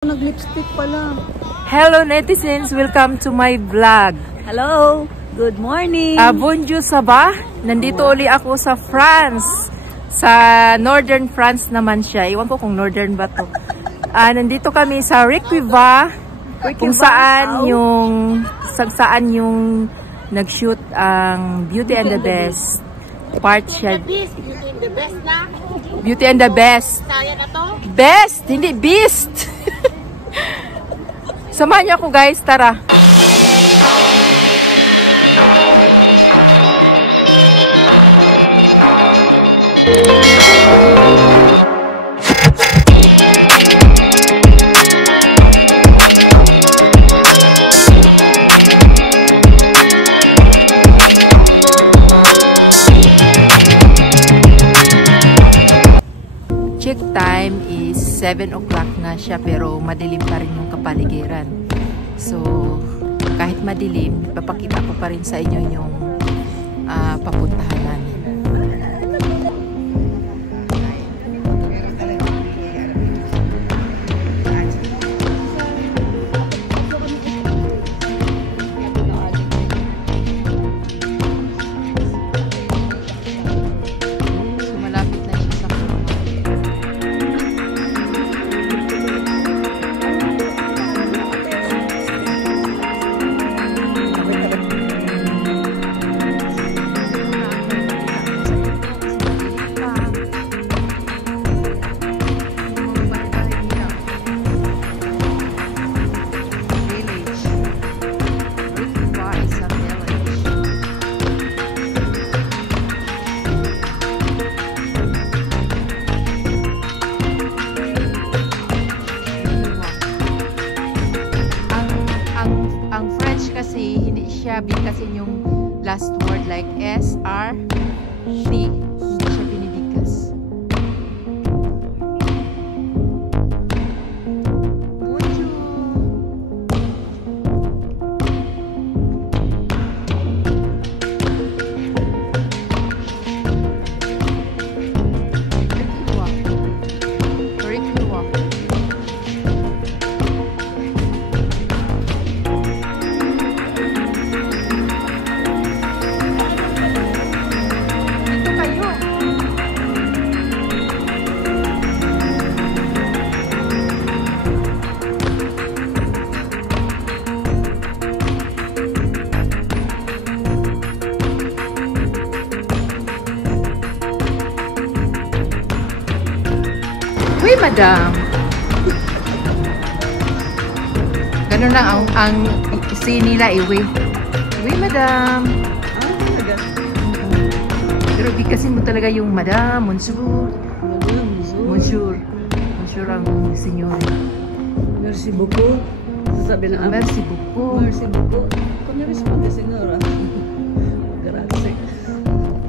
Nag-lipstick pala. Hello netizens, welcome to my vlog. Hello, good morning. Bonjour, ça va? Nandito uli ako sa France. Sa northern France naman siya. Iwan ko kung northern ba to. Nandito kami sa Requiva, kung saan yung nag-shoot ang Beauty and the Beast. Part siya. Beauty and the Best na? Beauty and the Beast. Saya na to? Best, hindi Beast. Samahan niyo ako guys, tara. Check time is 7 o'clock na siya pero madilim pa rin yung kapaligiran. So, kahit madilim, papakita ko pa rin sa inyo yung papuntahan namin. So, malapit na siya sa kasi hindi siya bigkasin yung last word like S, R, D, hindi siya binibigkas. Uy, madam. Ganun lang ang scene nila, iwi. Uy, madam. Talaga? Pero bigkasin mo talaga yung madam, monsieur. Bonjour. Monsieur ang senyor. Merci beaucoup. Sasabi na Merci beaucoup. Merci beaucoup. Kung responde, senora. Grazie.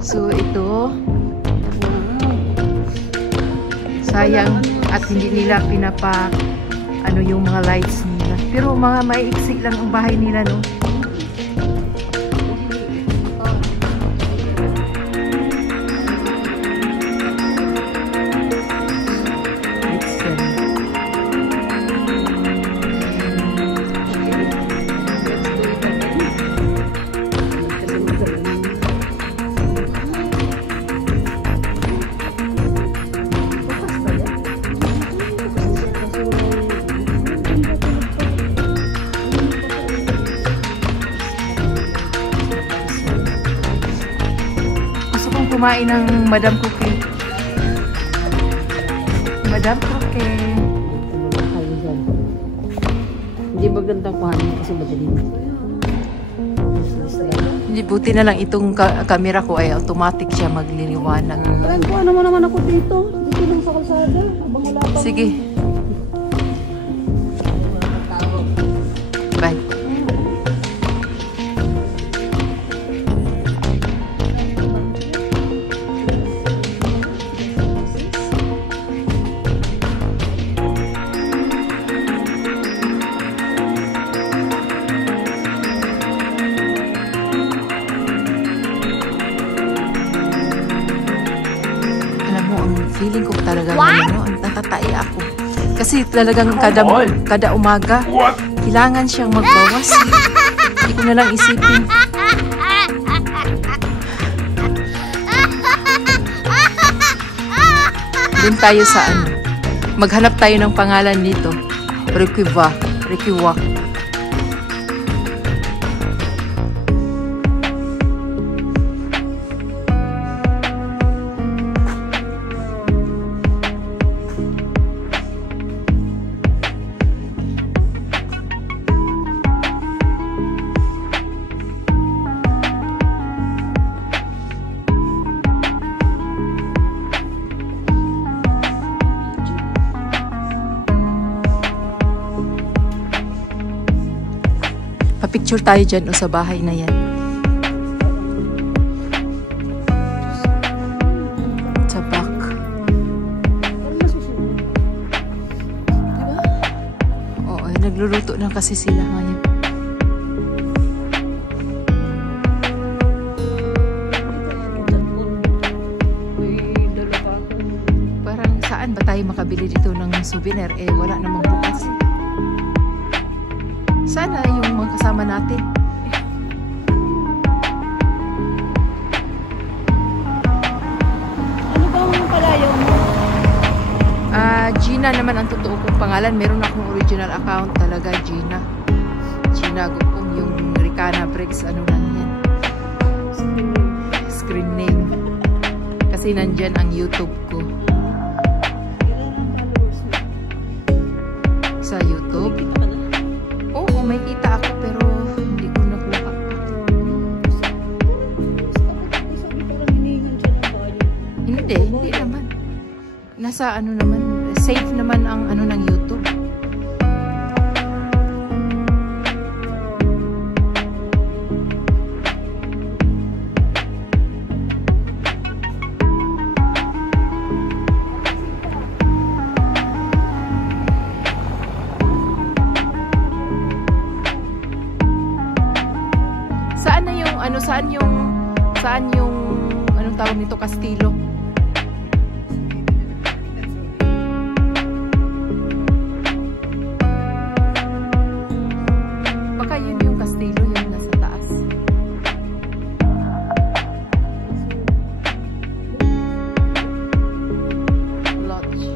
So, ito, Wow. sayang at hindi nila yung mga lights nila. Pero mga maiiksi lang ang bahay nila, no? Kumain ng Madam Cookie. Madam Cookie. Hindi magandang kuhanin kasi madaling. Hindi, buti na lang itong camera ko ay automatic siya magliliwanag. Kuha naman ako dito. Dito lang sa kalsada. Abang wala pa. Sige. Bye. Feeling ko talaga ano, ang natatai ako. Kasi talagang kada umaga, kailangan siyang magbawas. Hindi ko na lang isipin. Doon tayo sa ano. Maghanap tayo ng pangalan nito. Requiva. Picture tayo dyan o sa bahay na yan. Sa back. Oo, nagluluto na kasi sila ngayon. Parang saan ba tayo makabili dito ng souvenir? Eh, wala namang bukas. Sana yung mga kasama natin. Ano ba ang palayaw mo? Gina naman ang totoo kong pangalan. Meron akong original account talaga, Gina. Gina Gupong, yung Ricana Breaks, ano lang yan. Screen name. Kasi nandyan ang YouTube ko. Sa YouTube. Oo, may kita ako pero hindi ko nakuha. Hindi naman. Nasa ano naman, safe naman ang ano ng YouTube. Saan yung anong tawag nito, Kastilo? Baka yun yung Kastilo, yung nasa taas. Lodge.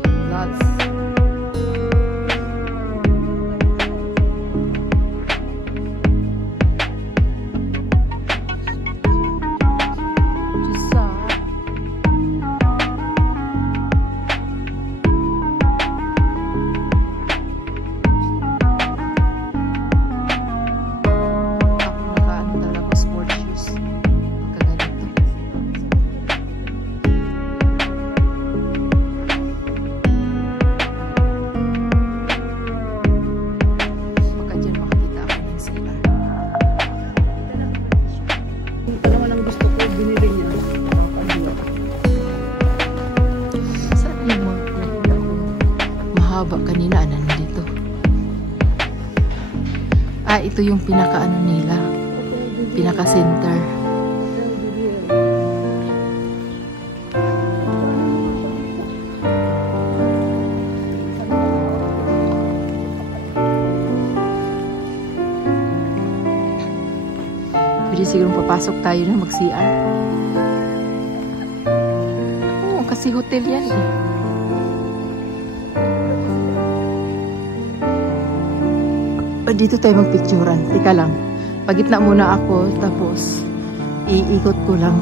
Mahaba kanina, nandito. Ito yung pinaka-ano nila. Pinaka-center. Pwede sigurong papasok tayo na mag-CR. Oo, kasi hotel yan eh. Dito tayo magpicturan. Teka lang. Pagitna muna ako, tapos iikot ko lang.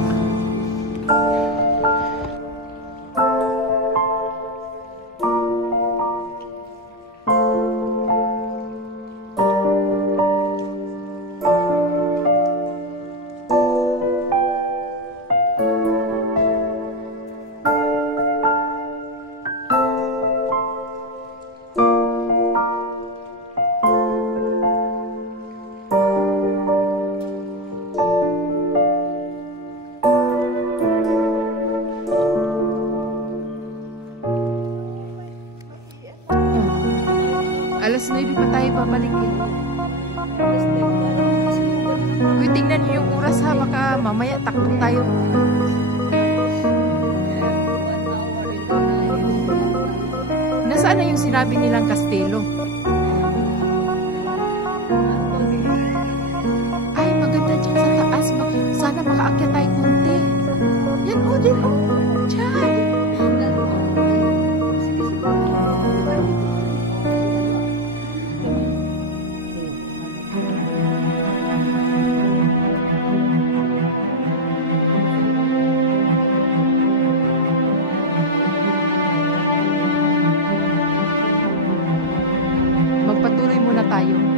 Alas 9 pa tayo babalik eh. Uy, tingnan niyo yung oras ha. Baka mamaya takbo tayo. Nasa Nasaan na yung sinabi nilang kastelo? Ay, maganda dyan sa taas. Sana makaakyat tayo konti. Yan, o, din, o. Dyan. Magpatuloy muna tayo.